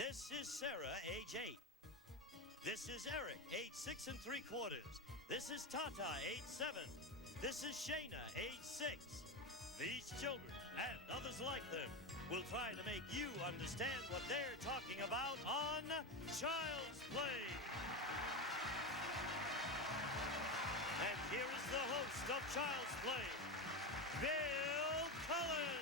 This is Sarah, age 8. This is Eric, age 6 3/4. This is Tata, age 7. This is Shayna, age 6. These children and others like them will try to make you understand what they're talking about on Child's Play. And here is the host of Child's Play, Bill Cullen.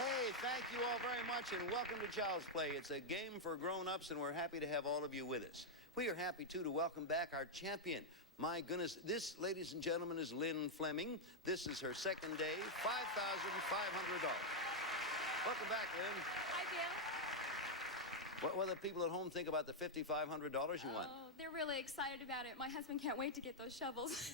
Hey, thank you all very much, and welcome to Child's Play. It's a game for grown-ups, and we're happy to have all of you with us. We are happy, too, to welcome back our champion. My goodness, this, ladies and gentlemen, is Lynn Fleming. This is her second day, $5,500. Welcome back, Lynn. Hi, Bill. What do the people at home think about the $5,500 you won? Oh, they're really excited about it. My husband can't wait to get those shovels.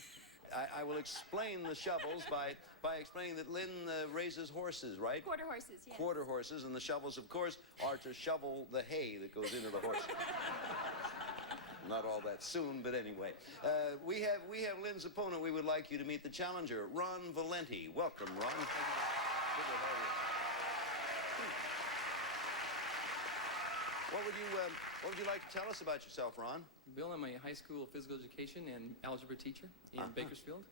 I will explain the shovels by explaining that Lynn raises horses, right? Quarter horses, yes. Quarter horses, and the shovels, of course, are to shovel the hay that goes into the horse. Not all that soon, but anyway. We have Lynn's opponent. We would like you to meet the challenger, Ron Valenti. Welcome, Ron. Good to have you. What would you like to tell us about yourself, Ron? Bill, I'm a high school physical education and algebra teacher in Bakersfield,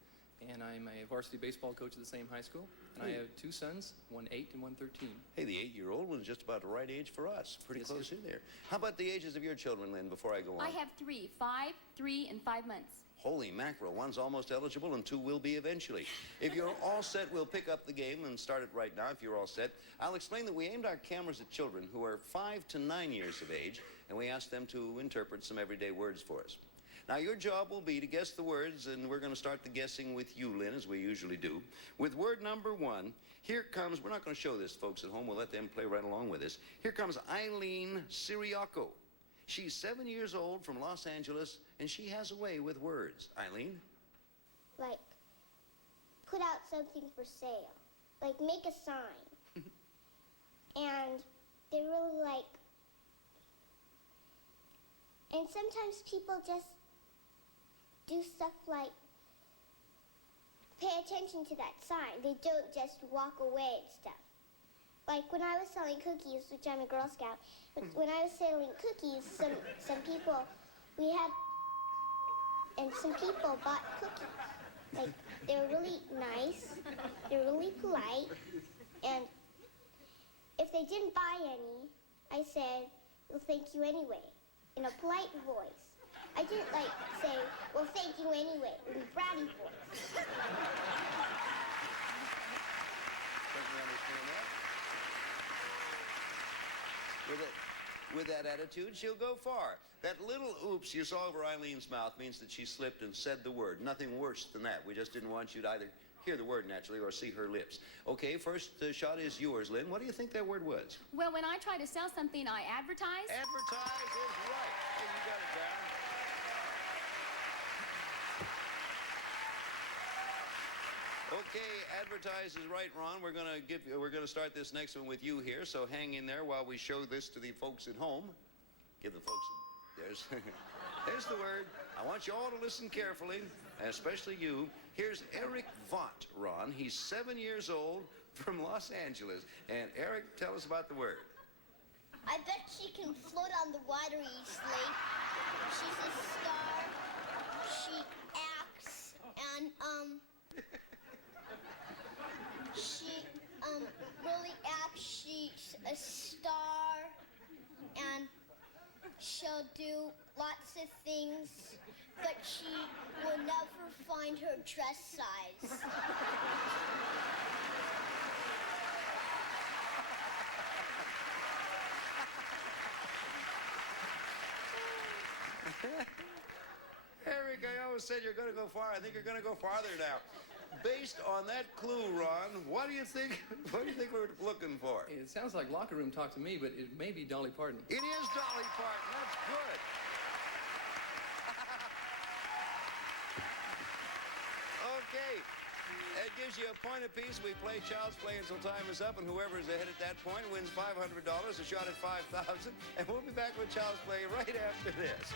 and I'm a varsity baseball coach at the same high school. And I have two sons, one 8 and one 13. Hey, the 8-year-old one's just about the right age for us. Pretty Yes, close sir. in there. How about the ages of your children, Lynn, before I go on? I have 3, 5, 3, and 5 months. Holy mackerel, one's almost eligible and 2 will be eventually. If you're all set, we'll pick up the game and start it right now if you're all set. I'll explain that we aimed our cameras at children who are 5 to 9 years of age, and we asked them to interpret some everyday words for us. Now, your job will be to guess the words, and we're going to start the guessing with you, Lynn, as we usually do. With word number 1, here comes, we're not going to show this, folks at home, we'll let them play right along with us. Here comes Eileen Siriaco. She's 7 years old from Los Angeles, and she has a way with words. Eileen? Like, put out something for sale. Like, make a sign. And they really like... And sometimes people just do stuff like pay attention to that sign. They don't just walk away and stuff. Like when I was selling cookies, which I'm a Girl Scout, when I was selling cookies, some people, and some people bought cookies. Like, they were really nice, they were really polite, and if they didn't buy any, I said, well, thank you anyway, in a polite voice. I didn't, like, say, well, thank you anyway, in a bratty voice. Think we understand that? With that attitude, she'll go far. That little oops you saw over Eileen's mouth means that she slipped and said the word. Nothing worse than that. We just didn't want you to either hear the word naturally or see her lips. Okay, first shot is yours, Lynn. What do you think that word was? Well, when I try to sell something, I advertise. Advertise is right. Hey, you got it down. Okay, advertise is right, Ron. We're gonna start this next one with you here. So hang in there while we show this to the folks at home. Give the folks. There's the word. I want you all to listen carefully, especially you. Here's Eric Vaught, Ron. He's 7 years old from Los Angeles. And Eric, tell us about the word. I bet she can float on the water easily. She's a star. She acts, and, she, really acts. She's a star, and she'll do lots of things, but she will never find her dress size. Eric, I always said you're going to go far. I think you're going to go farther now. Based on that clue, Ron, what do you think we're looking for? It sounds like locker room talk to me, but it may be Dolly Parton. It is Dolly Parton. That's good. Okay. It gives you a point apiece. We play Child's Play until time is up, and whoever is ahead at that point wins $500, a shot at $5,000. And we'll be back with Child's Play right after this.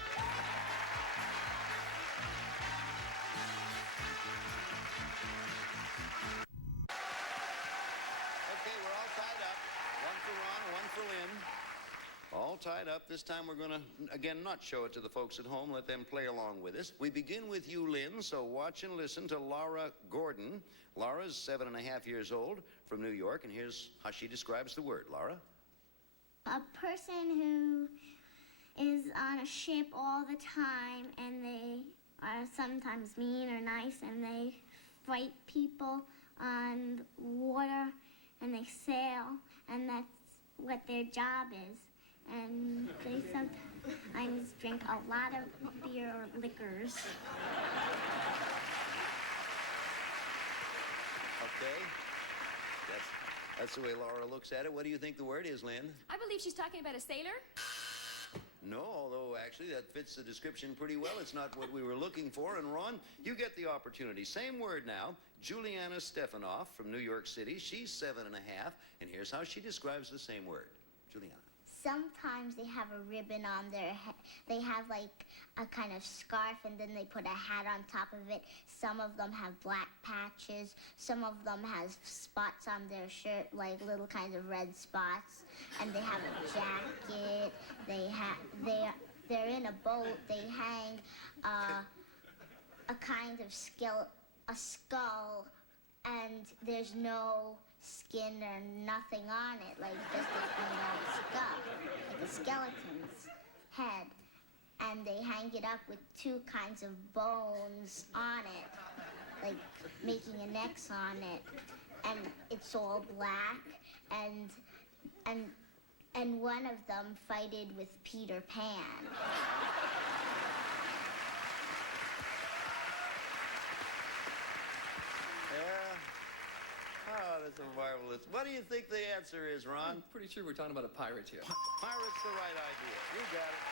tied up. This time we're going to, again, not show it to the folks at home. Let them play along with us. We begin with you, Lynn, so watch and listen to Laura Gordon. Laura's 7.5 years old from New York, and here's how she describes the word. Laura? A person who is on a ship all the time, and they are sometimes mean or nice, and they fight people on water, and they sail, and that's what their job is. And they sometimes drink a lot of beer or liquors. Okay. That's the way Laura looks at it. What do you think the word is, Lynn? I believe she's talking about a sailor. No, although actually that fits the description pretty well. It's not what we were looking for. And Ron, you get the opportunity. Same word now. Juliana Stefanoff from New York City. She's 7.5, and here's how she describes the same word. Juliana. Sometimes they have a ribbon on their head. They have like a kind of scarf, and then they put a hat on top of it. Some of them have black patches. Some of them have spots on their shirt, like little kinds of red spots. And they have a jacket. They're in a boat. They hang a kind of a skull, and there's no skin or nothing on it, like just a skull, like a skeleton's head. And they hang it up with two kinds of bones on it, like making an X on it. And it's all black, and one of them fighted with Peter Pan. Oh, that's a marvelous. What do you think the answer is, Ron? I'm pretty sure we're talking about a pirate here. Pirate's the right idea. You got it.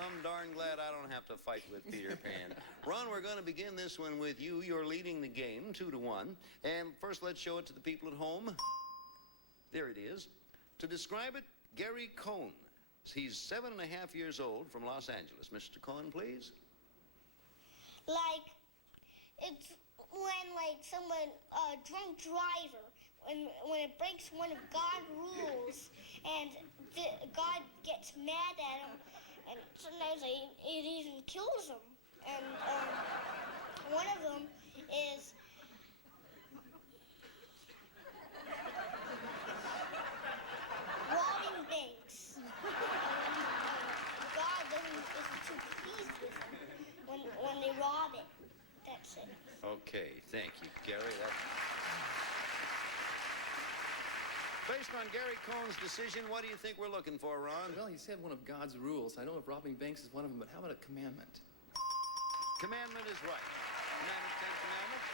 I'm darn glad I don't have to fight with Peter Pan. Ron, we're going to begin this one with you. You're leading the game 2-1. And first, let's show it to the people at home. There it is. To describe it, Gary Cohn. He's 7.5 years old from Los Angeles. Mr. Cohn, please. Like, it's when, like, someone, a drunk driver, when it breaks one of God's rules, and God gets mad at him, and sometimes it even kills him. And one of them is robbing banks. God isn't too pleased with him when they rob it. That's it. Okay, thank you, Gary. Based on Gary Cohn's decision, what do you think we're looking for, Ron? Well, he said one of God's rules. I know if robbing banks is one of them, but how about a commandment? Commandment is right. Commandment, 10 commandments.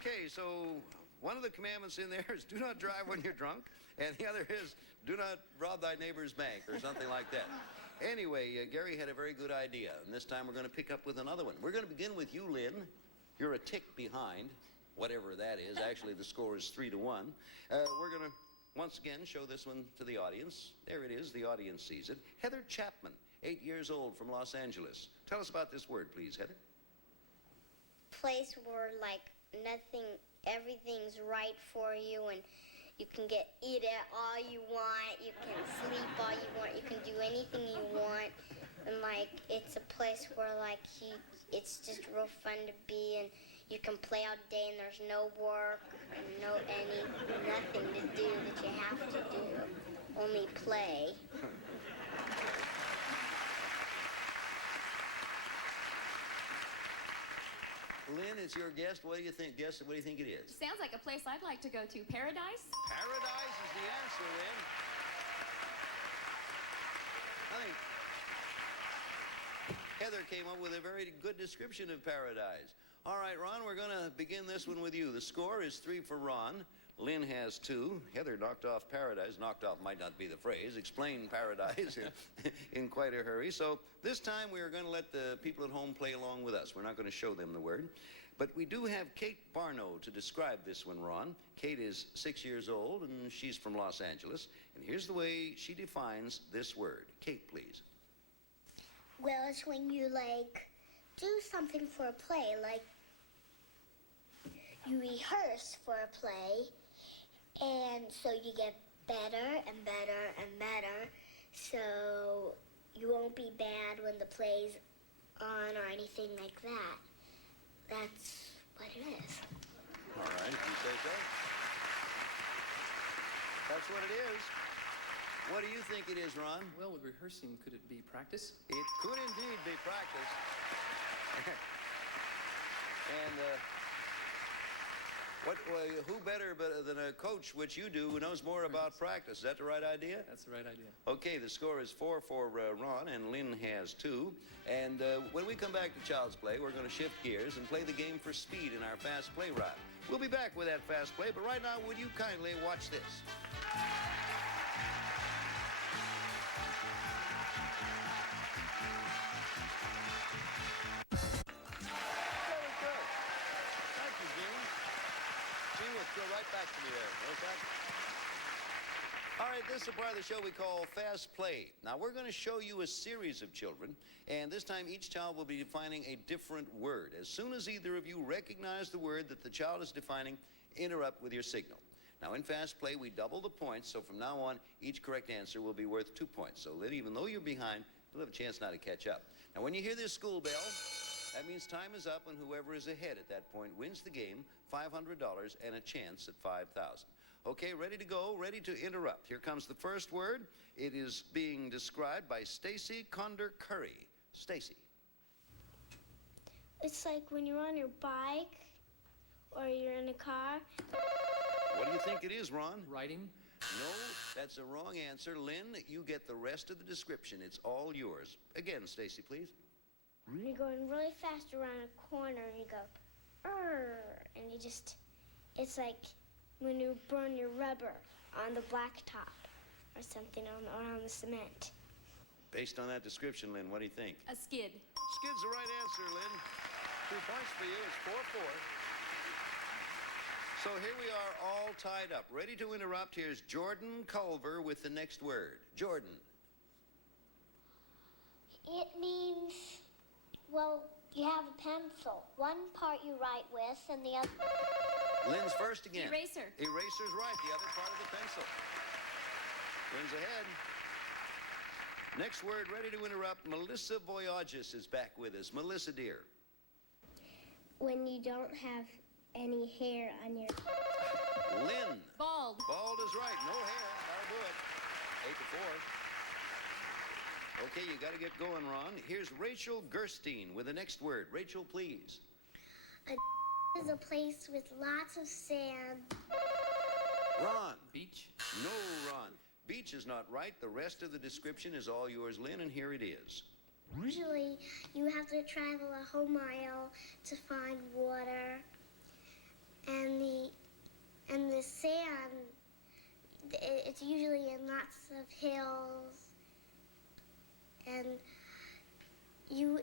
Okay, so one of the commandments in there is do not drive when you're drunk, and the other is do not rob thy neighbor's bank or something like that. Anyway, Gary had a very good idea, and this time we're going to pick up with another one. We're going to begin with you, Lynn. You're a tick behind, whatever that is. Actually, the score is 3-1. We're going to, once again, show this one to the audience. There it is. The audience sees it. Heather Chapman, 8 years old from Los Angeles. Tell us about this word, please, Heather. Place where, like, everything's right for you, and you can eat it all you want, you can sleep all you want, you can do anything you want, and like it's a place where like it's just real fun to be, and you can play all day, and there's no work and nothing to do that you have to do, only play. Lynn, it's your guest. What do you think? Guess. What do you think it is? Sounds like a place I'd like to go to. Paradise? Paradise is the answer, Lynn. I think Heather came up with a very good description of paradise. All right, Ron, we're going to begin this one with you. The score is 3 for Ron. Lynn has 2. Heather knocked off paradise. Knocked off might not be the phrase. Explain paradise in quite a hurry. So this time we are going to let the people at home play along with us. We're not going to show them the word. But we do have Kate Barno to describe this one, Ron. Kate is 6 years old, and she's from Los Angeles. And here's the way she defines this word. Kate, please. Well, it's when you, like, do something for a play, like you rehearse for a play, and so you get better and better and better, so you won't be bad when the play's on or anything like that. That's what it is. All right, if you say so. That's what it is. What do you think it is, Ron? Well, with rehearsing, could it be practice? It could indeed be practice. And who better than a coach, which you do, who knows more about practice? Is that the right idea? That's the right idea. Okay, the score is 4 for Ron, and Lynn has 2. And when we come back to Child's Play, we're going to shift gears and play the game for speed in our Fast Play ride. We'll be back with that Fast Play, but right now, would you kindly watch this? Very good. Thank you, Gene. Gene will throw right back to me there. Notice that? All right, this is a part of the show we call Fast Play. Now, we're going to show you a series of children, and this time each child will be defining a different word. As soon as either of you recognize the word that the child is defining, interrupt with your signal. Now, in Fast Play, we double the points, so from now on, each correct answer will be worth 2 points. So, Lynn, even though you're behind, you'll have a chance now to catch up. Now, when you hear this school bell, that means time is up, and whoever is ahead at that point wins the game, $500 and a chance at $5,000. Okay, ready to go, ready to interrupt. Here comes the first word. It is being described by Stacy Conder Curry. Stacy. It's like when you're on your bike or you're in a car. What do you think it is, Ron? Writing? No, that's a wrong answer. Lynn, you get the rest of the description. It's all yours. Again, Stacy, please. You're going really fast around a corner and you go, and you just, it's like when you burn your rubber on the blacktop or something on the cement. Based on that description, Lynn, what do you think? A skid. Skid's the right answer, Lynn. 2 points for you. It's 4-4. So here we are all tied up. Ready to interrupt. Here's Jordan Culver with the next word. Jordan. It means, well, you have a pencil. One part you write with and the other. Lynn's first again. Eraser. Eraser's right. The other part of the pencil. Lynn's ahead. Next word, ready to interrupt. Melissa Voyages is back with us. Melissa, dear. When you don't have any hair on your... Lynn. Bald. Bald is right. No hair. That'll do it. 8-4. Okay, you got to get going, Ron. Here's Rachel Gerstein with the next word. Rachel, please. Is a place with lots of sand. Ron. Beach? No, Ron. Beach is not right. The rest of the description is all yours, Lynn, and here it is. Usually, you have to travel a whole mile to find water, and the sand. It's usually in lots of hills, and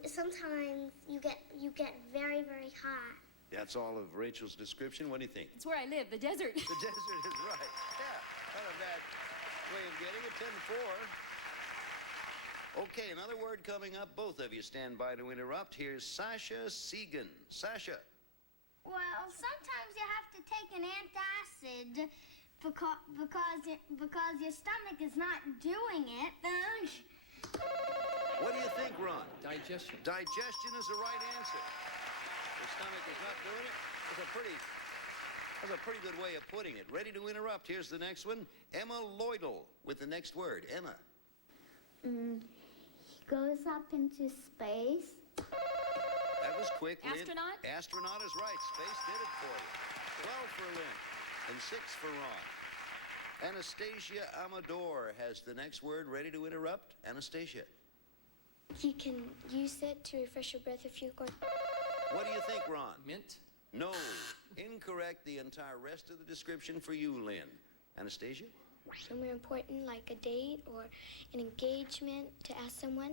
sometimes you get very, very hot. That's all of Rachel's description. What do you think? It's where I live, the desert. The desert is right. Yeah, not a bad way of getting it. 10-4. Okay, another word coming up. Both of you stand by to interrupt. Here's Sasha Segan. Sasha. Well, sometimes you have to take an antacid because your stomach is not doing it. What do you think, Ron? Digestion. Digestion is the right answer. Your stomach is not doing it. That's a pretty good way of putting it. Ready to interrupt. Here's the next one. Emma Lloydell with the next word. Emma. He goes up into space. That was quick, Lynn. Astronaut? Astronaut is right. Space did it for you. 12 for Lynn and 6 for Ron. Anastasia Amador has the next word. Ready to interrupt. Anastasia. You can use it to refresh your breath if you're going. What do you think, Ron? Mint? No. Incorrect. The entire rest of the description for you, Lynn. Anastasia? Somewhere important, like a date or an engagement to ask someone,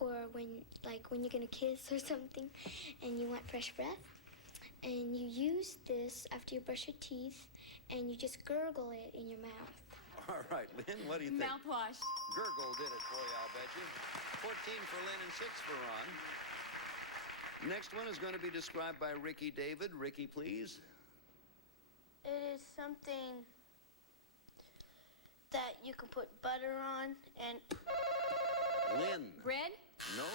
or when you're gonna kiss or something, and you want fresh breath, and you use this after you brush your teeth, and you just gurgle it in your mouth. All right, Lynn, what do you think? Mouthwash. Gurgle did it for you, I'll bet you. 14 for Lynn and 6 for Ron. Next one is going to be described by Ricky David. Ricky, please. It is something that you can put butter on and Lynn. Bread? Nope.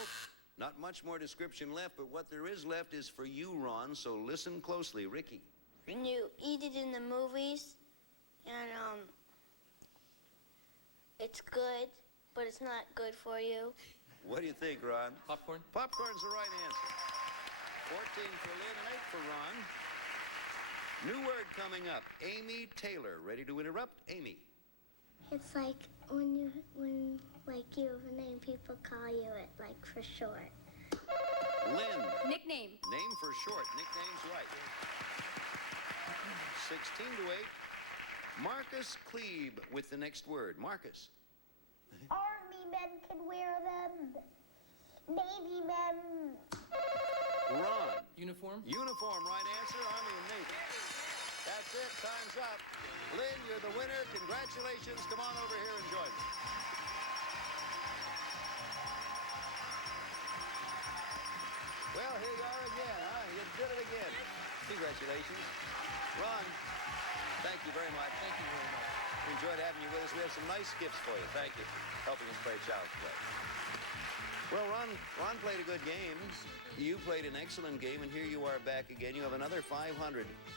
Not much more description left, but what there is left is for you, Ron, so listen closely. Ricky. and you eat it in the movies, and it's good, but it's not good for you. What do you think, Ron? Popcorn? Popcorn's the right answer. 14 for Lynn and 8 for Ron. New word coming up. Amy Taylor. Ready to interrupt? Amy. It's like when you have a name, people call you it like for short. Lynn. Nickname. Name for short. Nickname's right. 16 to 8. Marcus Klebe with the next word. Marcus. Army men can wear them. Navy men. Ron. Uniform? Uniform, right answer. Army and Navy. That's it. Time's up. Lynn, you're the winner. Congratulations. Come on over here and join me. Well, here you are again, huh? You did it again. Congratulations. Ron, thank you very much. Thank you very much. We enjoyed having you with us. We have some nice gifts for you. Thank you for helping us play Child's Play. Well, Ron played a good game. You played an excellent game, and here you are back again. You have another 500.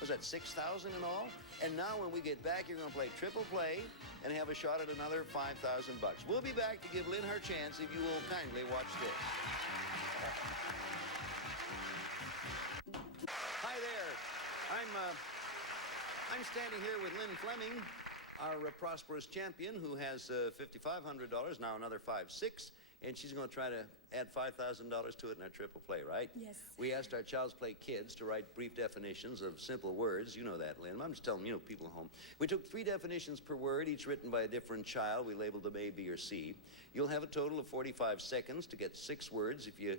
Was that 6,000 in all? And now when we get back, you're going to play triple play and have a shot at another 5,000 bucks. We'll be back to give Lynn her chance if you will kindly watch this. Hi there. I'm standing here with Lynn Fleming, our prosperous champion, who has $5,500, now another 5,600. And she's going to try to add $5,000 to it in our triple play, right? Yes. We asked our Child's Play kids to write brief definitions of simple words. You know that, Lynn. I'm just telling people at home. We took 3 definitions per word, each written by a different child. We labeled them A, B, or C. You'll have a total of 45 seconds to get 6 words. If you,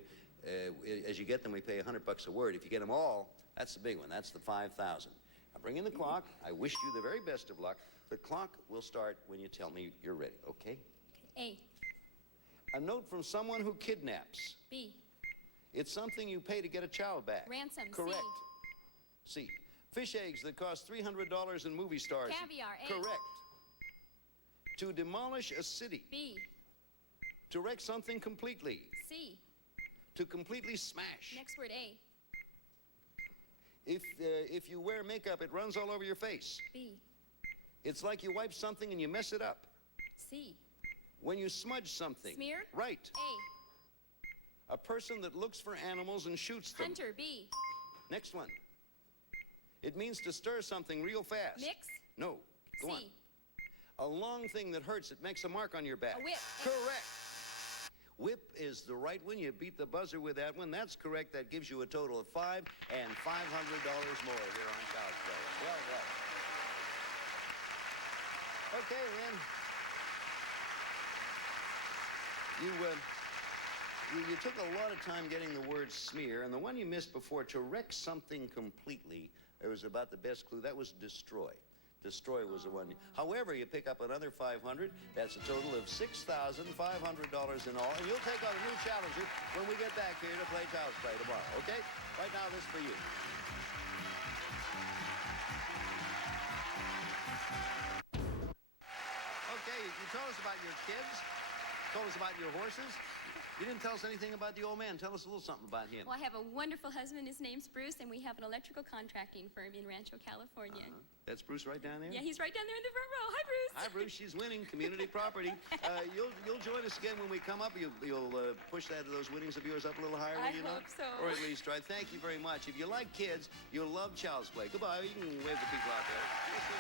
as you get them, we pay $100 a word. If you get them all, that's the big one. That's the 5,000. I'll bring in the clock. I wish you the very best of luck. The clock will start when you tell me you're ready, okay? A. A note from someone who kidnaps. B. It's something you pay to get a child back. Ransom. Correct. C. Fish eggs that cost $300 in movie stars. Caviar. A. Correct. To demolish a city. B. To wreck something completely. C. To completely smash. Next word. A. If you wear makeup, it runs all over your face. B. It's like you wipe something and you mess it up. C. When you smudge something. Smear. Right. A. A person that looks for animals and shoots them. Hunter. B. Next one. It means to stir something real fast. Mix. No. Go on. C. A long thing that hurts. It makes a mark on your back. A whip. Correct. Whip is the right one. You beat the buzzer with that one. That's correct. That gives you a total of $500 and $500 more here on Child's Play. Well done. Okay, Lynn. You took a lot of time getting the word smear, and the one you missed before, to wreck something completely, it was about the best clue. That was destroy. Destroy was the one. However, you pick up another 500. That's a total of $6,500 in all, and you'll take on a new challenger when we get back here to play Child's Play tomorrow, okay? Right now, this is for you. Okay, you told us about your kids, told us about your horses. You didn't tell us anything about the old man. Tell us a little something about him. Well, I have a wonderful husband. His name's Bruce, and we have an electrical contracting firm in Rancho, California. That's Bruce right down there? Yeah, he's right down there in the front row. Hi, Bruce. Hi, Bruce. She's winning community property. You'll join us again when we come up. You'll push those winnings of yours up a little higher, will you not? I hope so. Or at least try. Thank you very much. If you like kids, you'll love Child's Play. Goodbye. You can wave to people out there.